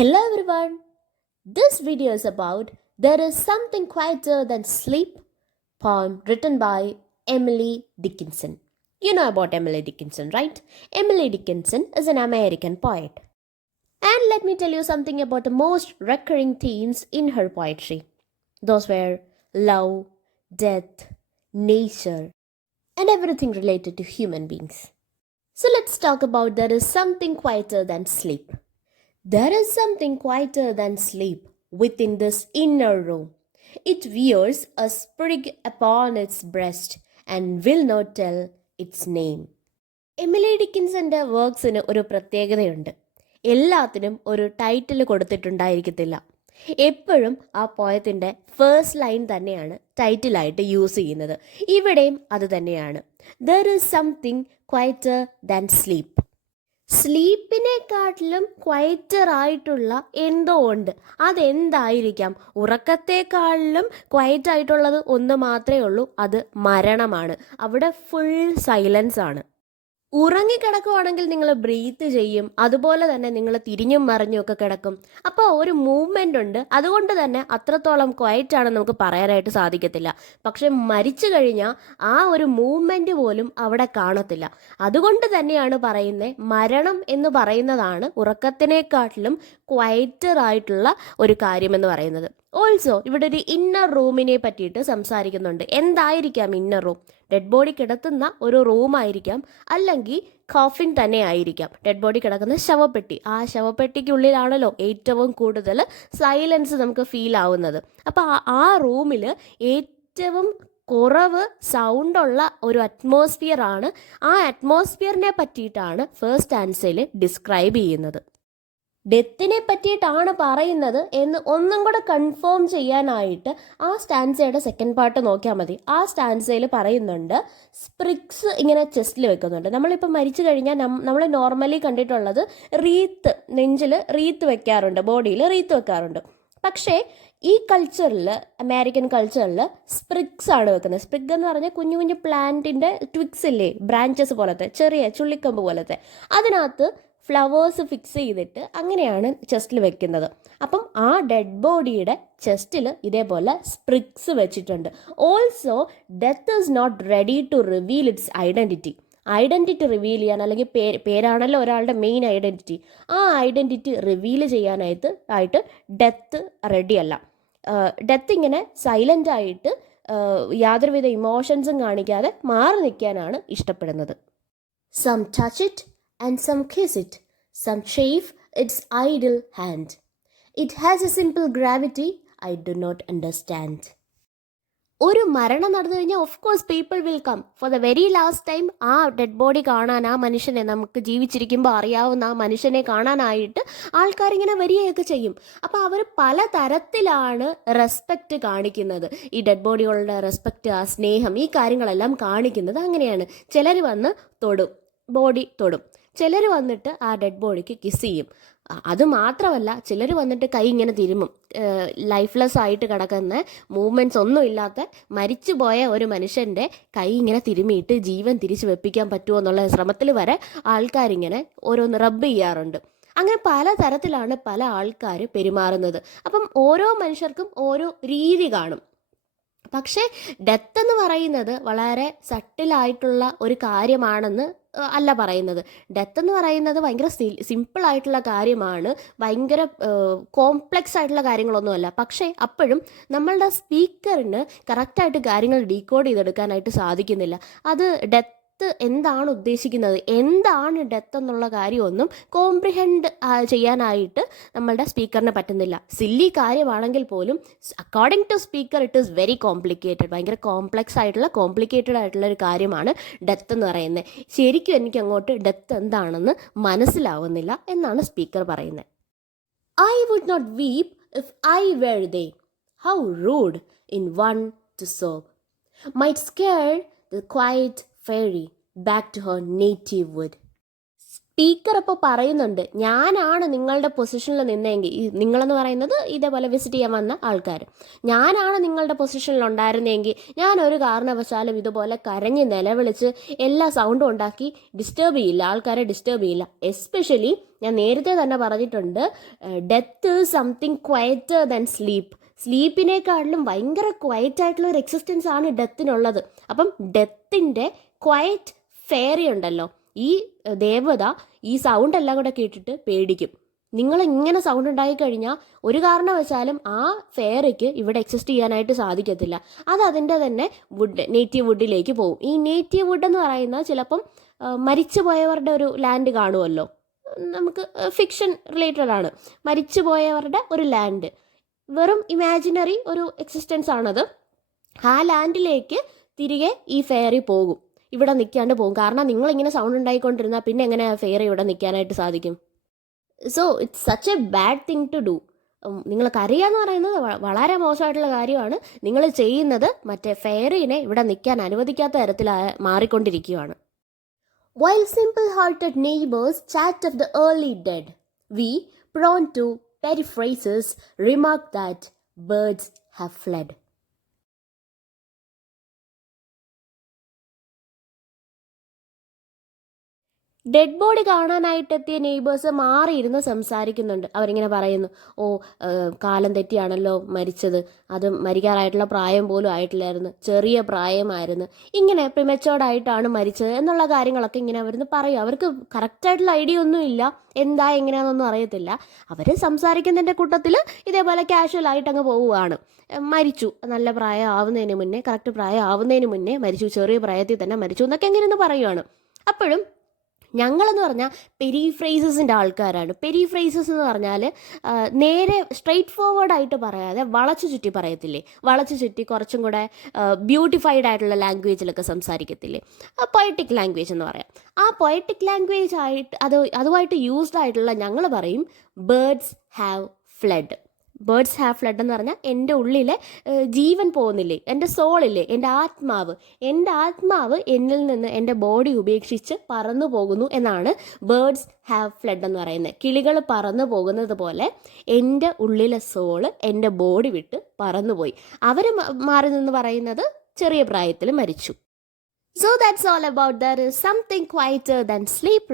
Hello everyone. This video is about There is Something Quieter Than Sleep, poem written by Emily Dickinson. You know about Emily Dickinson, right? Emily Dickinson is an American poet. And let me tell you something about the most recurring themes in her poetry. Those were love, death, nature, and everything related to human beings. So let's talk about There is Something Quieter Than Sleep. There is something quieter than sleep within this inner room. It wears a sprig upon its breast and will not tell its name. Emily ഡിക്കിൻസന്റെ വർക്ക്സിന് ഒരു പ്രത്യേകതയുണ്ട്. എല്ലാത്തിനും ഒരു title കൊടുത്തിട്ടുണ്ടായിരിക്കത്തില്ല. എപ്പോഴും ആ പോയത്തിൻ്റെ first line തന്നെയാണ് ടൈറ്റിലായിട്ട് use ചെയ്യുന്നത്. ഇവിടെയും അത് തന്നെയാണ്. There is something quieter than sleep. സ്ലീപ്പിനെക്കാട്ടിലും ക്വയറ്ററായിട്ടുള്ള എന്തോ ഉണ്ട്. അതെന്തായിരിക്കാം? ഉറക്കത്തെക്കാളിലും ക്വയറ്റായിട്ടുള്ളത് ഒന്ന് മാത്രമേ ഉള്ളൂ, അത് മരണമാണ്. അവിടെ ഫുൾ സൈലൻസ് ആണ്. ഉറങ്ങിക്കിടക്കുവാണെങ്കിൽ നിങ്ങൾ ബ്രീത്ത് ചെയ്യും, അതുപോലെ തന്നെ നിങ്ങൾ തിരിഞ്ഞും മറിഞ്ഞും ഒക്കെ കിടക്കും. അപ്പോൾ ഒരു മൂവ്മെൻ്റ് ഉണ്ട്. അതുകൊണ്ട് തന്നെ അത്രത്തോളം ക്വയറ്റ് ആണെന്ന് നമുക്ക് പറയാനായിട്ട് സാധിക്കത്തില്ല. പക്ഷെ മരിച്ചു കഴിഞ്ഞാൽ ആ ഒരു മൂവ്മെൻറ്റ് പോലും അവിടെ കാണത്തില്ല. അതുകൊണ്ട് തന്നെയാണ് പറയുന്നത്, മരണം എന്ന് പറയുന്നതാണ് ഉറക്കത്തിനെക്കാട്ടിലും ക്വയറ്ററായിട്ടുള്ള ഒരു കാര്യമെന്ന് പറയുന്നത്. ഓൾസോ ഇവിടെ ഒരു ഇന്നർ റൂമിനെ പറ്റിയിട്ട് സംസാരിക്കുന്നുണ്ട്. എന്തായിരിക്കാം ഇന്നർ റൂം? ഡെഡ് ബോഡി കിടത്തുന്ന ഒരു റൂമായിരിക്കാം, അല്ലെങ്കിൽ കോഫിൻ തന്നെ ആയിരിക്കാം. ഡെഡ് ബോഡി കിടക്കുന്ന ശവപ്പെട്ടി, ആ ശവപ്പെട്ടിക്കുള്ളിലാണല്ലോ ഏറ്റവും കൂടുതൽ സൈലൻസ് നമുക്ക് ഫീൽ ആവുന്നത്. അപ്പോൾ ആ റൂമിൽ ഏറ്റവും കുറവ് സൗണ്ടുള്ള ഒരു അറ്റ്മോസ്ഫിയർ ആണ്. ആ അറ്റ്മോസ്ഫിയറിനെ പറ്റിയിട്ടാണ് ഫസ്റ്റ് ആൻസറിൽ ഡിസ്ക്രൈബ് ചെയ്യുന്നത്. ഡെത്തിനെ പറ്റിയിട്ടാണ് പറയുന്നത് എന്ന് ഒന്നും കൂടെ കൺഫേം ചെയ്യാനായിട്ട് ആ സ്റ്റാൻസയുടെ സെക്കൻഡ് പാർട്ട് നോക്കിയാൽ മതി. ആ സ്റ്റാൻസയിൽ പറയുന്നുണ്ട്, സ്പ്രിക്സ് ഇങ്ങനെ ചെസ്റ്റിൽ വെക്കുന്നുണ്ട്. നമ്മളിപ്പോൾ മരിച്ചു കഴിഞ്ഞാൽ നമ്മൾ നോർമലി കണ്ടിട്ടുള്ളത് റീത്ത്, നെഞ്ചിൽ റീത്ത് വെക്കാറുണ്ട്, ബോഡിയിൽ റീത്ത് വെക്കാറുണ്ട്. പക്ഷേ ഈ കൾച്ചറിൽ, അമേരിക്കൻ കൾച്ചറിൽ സ്പ്രിക്സ് ആണ് വെക്കുന്നത്. സ്പ്രിഗ് എന്ന് പറഞ്ഞാൽ കുഞ്ഞു കുഞ്ഞു പ്ലാന്റിൻ്റെ ട്വിക്സ് ഇല്ലേ, ബ്രാഞ്ചസ് പോലത്തെ, ചെറിയ ചുള്ളിക്കമ്പ് പോലത്തെ, അതിനകത്ത് ഫ്ലവേഴ്സ് ഫിക്സ് ചെയ്തിട്ട് അങ്ങനെയാണ് ചെസ്റ്റിൽ വെക്കുന്നത്. അപ്പം ആ ഡെഡ് ബോഡിയുടെ ചെസ്റ്റിൽ ഇതേപോലെ സ്പ്രിക്സ് വെച്ചിട്ടുണ്ട്. Also death is not ready to reveal its identity reveal ചെയ്യാൻ, അല്ലെങ്കിൽ പേരാണല്ലോ ഒരാളുടെ മെയിൻ ഐഡൻറ്റിറ്റി. ആ ഐഡൻറ്റിറ്റി റിവീൽ ചെയ്യാനായിട്ട് ഡെത്ത് റെഡിയല്ല. ഡെത്ത് ഇങ്ങനെ സൈലൻ്റ് ആയിട്ട് യാതൊരുവിധ ഇമോഷൻസും കാണിക്കാതെ മാറി നിൽക്കാനാണ് ഇഷ്ടപ്പെടുന്നത്. Some touch it and some kiss it, some chafe its idle hand. It has a simple gravity I do not understand. ഒരു മരണം നടന്നു കഴിഞ്ഞാൽ of course people will come for the very last time. ആ dead body കാണാൻ, ആ മനുഷ്യനെ, നമുക്ക് ജീവിച്ചിരിക്കുമ്പോൾ അറിയാവുന്ന ആ മനുഷ്യനെ കാണാനായിട്ട് ആൾക്കാരിങ്ങനെ വരികയൊക്കെ ചെയ്യും. അപ്പോൾ അവർ പല തരത്തിലാണ് റെസ്പെക്റ്റ് കാണിക്കുന്നത്. ഈ ഡെഡ് ബോഡികളുടെ റെസ്പെക്റ്റ്, ആ സ്നേഹം, ഈ കാര്യങ്ങളെല്ലാം കാണിക്കുന്നത് അങ്ങനെയാണ്. ചിലർ വന്ന് തൊടും, ബോഡി തൊടും. ചിലർ വന്നിട്ട് ആ ഡെഡ് ബോഡിക്ക് കിസ് ചെയ്യും. അതുമാത്രമല്ല, ചിലർ വന്നിട്ട് കൈ ഇങ്ങനെ തിരുമും. ലൈഫ്ലെസ് ആയിട്ട് കിടക്കുന്ന, മൂവ്മെൻറ്റ്സ് ഒന്നും ഇല്ലാത്ത മരിച്ചു പോയ ഒരു മനുഷ്യൻ്റെ കൈ ഇങ്ങനെ തിരുമിയിട്ട് ജീവൻ തിരിച്ചു വെപ്പിക്കാൻ പറ്റുമോ എന്നുള്ള ശ്രമത്തിൽ വരെ ആൾക്കാരിങ്ങനെ ഓരോന്ന് റബ്ബ് ചെയ്യാറുണ്ട്. അങ്ങനെ പല തരത്തിലാണ് പല ആൾക്കാർ പെരുമാറുന്നത്. അപ്പം ഓരോ മനുഷ്യർക്കും ഓരോ രീതി കാണും. പക്ഷേ ഡെത്ത് എന്ന് പറയുന്നത് വളരെ സട്ടിലായിട്ടുള്ള ഒരു കാര്യമാണെന്ന് അല്ല പറയുന്നത്. ഡെത്ത് എന്ന് പറയുന്നത് ഭയങ്കര സിമ്പിളായിട്ടുള്ള കാര്യമാണ്, ഭയങ്കര കോംപ്ലക്സ് ആയിട്ടുള്ള കാര്യങ്ങളൊന്നുമല്ല. പക്ഷേ അപ്പോഴും നമ്മളുടെ സ്പീക്കറിന് കറക്റ്റായിട്ട് കാര്യങ്ങൾ ഡീകോഡ് ചെയ്തെടുക്കാനായിട്ട് സാധിക്കുന്നില്ല. അത് ഡെത്ത് എന്താണ് ഉദ്ദേശിക്കുന്നത്, എന്താണ് ഡെത്ത് എന്നുള്ള കാര്യമൊന്നും കോംപ്രിഹെൻഡ് ചെയ്യാനായിട്ട് നമ്മളുടെ സ്പീക്കറിന് പറ്റുന്നില്ല. സില്ലി കാര്യമാണെങ്കിൽ പോലും according to speaker it is very complicated. ഭയങ്കര കോംപ്ലിക്കേറ്റഡ് ആയിട്ടുള്ള ഒരു കാര്യമാണ് ഡെത്ത് എന്ന് പറയുന്നത്. ശരിക്കും എനിക്ക് അങ്ങോട്ട് ഡെത്ത് എന്താണെന്ന് മനസ്സിലാവുന്നില്ല എന്നാണ് സ്പീക്കർ പറയുന്നത്. I would not weep if I were they, how rude in one to sob, might scare the quiet fairy back to her native wood. ടീക്കർ ഇപ്പോൾ പറയുന്നുണ്ട്, ഞാനാണ് നിങ്ങളുടെ പൊസിഷനിൽ നിന്നെങ്കിൽ, നിങ്ങളെന്ന് പറയുന്നത് ഇതേപോലെ വിസിറ്റ് ചെയ്യാൻ വന്ന ആൾക്കാർ, ഞാനാണ് നിങ്ങളുടെ പൊസിഷനിൽ ഉണ്ടായിരുന്നെങ്കിൽ ഞാൻ ഒരു കാരണവശാലും ഇതുപോലെ കരഞ്ഞ് നിലവിളിച്ച് എല്ലാ സൗണ്ടും ഉണ്ടാക്കി ഡിസ്റ്റർബ് ചെയ്യില്ല, ആൾക്കാരെ ഡിസ്റ്റർബ് ചെയ്യില്ല. എസ്പെഷ്യലി ഞാൻ നേരത്തെ തന്നെ പറഞ്ഞിട്ടുണ്ട്, death is something quieter than sleep. സ്ലീപ്പിനേക്കാളിലും ഭയങ്കര ക്വയറ്റ് ആയിട്ടുള്ള ഒരു എക്സിസ്റ്റൻസ് ആണ് ഡെത്തിനുള്ളത്. അപ്പം ഡെത്തിൻ്റെ ക്വയറ്റ് ഫെയറി ഉണ്ടല്ലോ, ഈ ദേവത ഈ സൗണ്ട് എല്ലാം കൂടെ കേട്ടിട്ട് പേടിക്കും. നിങ്ങൾ ഇങ്ങനെ സൗണ്ട് ഉണ്ടായിക്കഴിഞ്ഞാൽ ഒരു കാരണവശാലും ആ ഫെയറിക്ക് ഇവിടെ എക്സിസ്റ്റ് ചെയ്യാനായിട്ട് സാധിക്കത്തില്ല. അത് അതിൻ്റെ തന്നെ നേറ്റീവ് വുഡിലേക്ക് പോകും. ഈ നേറ്റീവ് വുഡ് എന്ന് പറയുന്നത് ചിലപ്പം മരിച്ചു പോയവരുടെ ഒരു ലാൻഡ് കാണുമല്ലോ, നമുക്ക് ഫിക്ഷൻ റിലേറ്റഡ് ആണ്. മരിച്ചു പോയവരുടെ ഒരു ലാൻഡ്, വെറും ഇമാജിനറി ഒരു എക്സിസ്റ്റൻസ് ആണത്. ആ ലാൻഡിലേക്ക് തിരികെ ഈ ഫെയറി പോകും, ഇവിടെ നിൽക്കാണ്ട് പോകും. കാരണം നിങ്ങളിങ്ങനെ സൗണ്ട് ഉണ്ടായിക്കൊണ്ടിരുന്നാൽ പിന്നെ എങ്ങനെ ഫെയറി ഇവിടെ നിൽക്കാനായിട്ട് സാധിക്കും? So it's such a bad thing to do. നിങ്ങൾ കരയാന്ന് പറയുന്നത് വളരെ മോശമായിട്ടുള്ള കാര്യമാണ്. നിങ്ങൾ ചെയ്യുന്നത് മറ്റേ ഫെയറിനെ ഇവിടെ നിൽക്കാൻ അനുവദിക്കാത്ത തരത്തിൽ മാറിക്കൊണ്ടിരിക്കുകയാണ്. While simple-hearted neighbors chat of the early dead, we, prone to periphrases, remark that birds have fled. Dead body കാണാനായിട്ടെത്തിയ നെയ്ബേഴ്സ് മാറിയിരുന്ന് സംസാരിക്കുന്നുണ്ട്. അവരിങ്ങനെ പറയുന്നു, ഓ കാലം തെറ്റിയാണല്ലോ മരിച്ചത്, അത് മരിക്കാറായിട്ടുള്ള പ്രായം പോലും ആയിട്ടില്ലായിരുന്നു, ചെറിയ പ്രായമായിരുന്നു, ഇങ്ങനെ പ്രിമച്ചോർഡായിട്ടാണ് മരിച്ചത് എന്നുള്ള കാര്യങ്ങളൊക്കെ ഇങ്ങനെ അവരിന്ന് പറയും. അവർക്ക് കറക്റ്റായിട്ടുള്ള ഐഡിയ ഒന്നും ഇല്ല, എന്താ എങ്ങനെയാണെന്നൊന്നും അറിയത്തില്ല. അവർ സംസാരിക്കുന്നതിൻ്റെ കൂട്ടത്തിൽ ഇതേപോലെ കാഷ്വലായിട്ട് അങ്ങ് പോവുകയാണ്. മരിച്ചു, നല്ല പ്രായം ആവുന്നതിന് മുന്നേ, കറക്റ്റ് പ്രായം ആവുന്നതിന് മുന്നേ മരിച്ചു, ചെറിയ പ്രായത്തിൽ തന്നെ മരിച്ചു എന്നൊക്കെ എങ്ങനെയെന്ന് പറയുവാണ്. അപ്പോഴും ഞങ്ങളെന്ന് പറഞ്ഞാൽ പെരിഫ്രേസസിൻ്റെ ആൾക്കാരാണ്. പെരിഫ്രേസസ് എന്ന് പറഞ്ഞാൽ നേരെ സ്ട്രെയിറ്റ് ഫോർവേഡായിട്ട് പറയാതെ വളച്ചു ചുറ്റി പറയത്തില്ലേ, വളച്ചു ചുറ്റി കുറച്ചും കൂടെ ബ്യൂട്ടിഫൈഡ് ആയിട്ടുള്ള ലാംഗ്വേജിലൊക്കെ സംസാരിക്കത്തില്ലേ, പൊയറ്റിക് ലാംഗ്വേജ് എന്ന് പറയാം. ആ പൊയറ്റിക് ലാംഗ്വേജ് ആയിട്ട് അതുമായിട്ട് യൂസ്ഡ് ആയിട്ടുള്ള ഞങ്ങൾ പറയും birds have flood. Birds have flood എന്ന് പറഞ്ഞാൽ എൻ്റെ ഉള്ളിലെ ജീവൻ പോകുന്നില്ലേ, എൻ്റെ സോളില്ലേ, എൻ്റെ ആത്മാവ് എന്നിൽ നിന്ന് എൻ്റെ ബോഡി ഉപേക്ഷിച്ച് പറന്നു പോകുന്നു എന്നാണ് ബേർഡ്സ് ഹാവ് ഫ്ലഡ് എന്ന് പറയുന്നത്. കിളികൾ പറന്നു പോകുന്നത് പോലെ എൻ്റെ ഉള്ളിലെ സോള് എൻ്റെ ബോഡി വിട്ട് പറന്നുപോയി. അവർ മാറി നിന്ന് പറയുന്നത് ചെറിയ പ്രായത്തിൽ മരിച്ചു. So that's all about there is something quieter than sleep.